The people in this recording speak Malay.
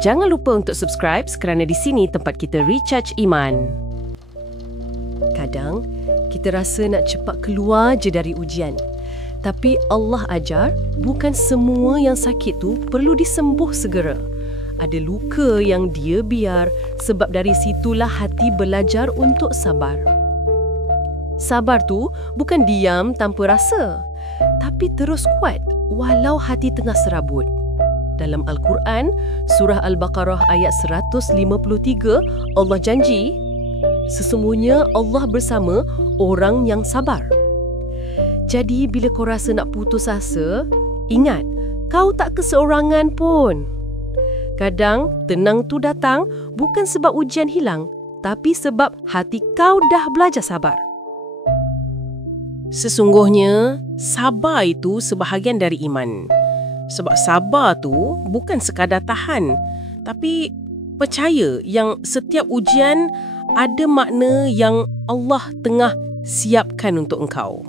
Jangan lupa untuk subscribe kerana di sini tempat kita recharge iman. Kadang, kita rasa nak cepat keluar je dari ujian. Tapi Allah ajar, bukan semua yang sakit tu perlu disembuh segera. Ada luka yang dia biar, sebab dari situlah hati belajar untuk sabar. Sabar tu bukan diam tanpa rasa, tapi terus kuat walau hati tengah serabut. Dalam Al-Quran, surah Al-Baqarah ayat 153, Allah janji, sesungguhnya Allah bersama orang yang sabar. Jadi bila kau rasa nak putus asa, ingat, kau tak keseorangan pun. Kadang tenang tu datang bukan sebab ujian hilang, tapi sebab hati kau dah belajar sabar. Sesungguhnya, sabar itu sebahagian dari iman. Sebab sabar tu bukan sekadar tahan, tapi percaya yang setiap ujian ada makna yang Allah tengah siapkan untuk engkau.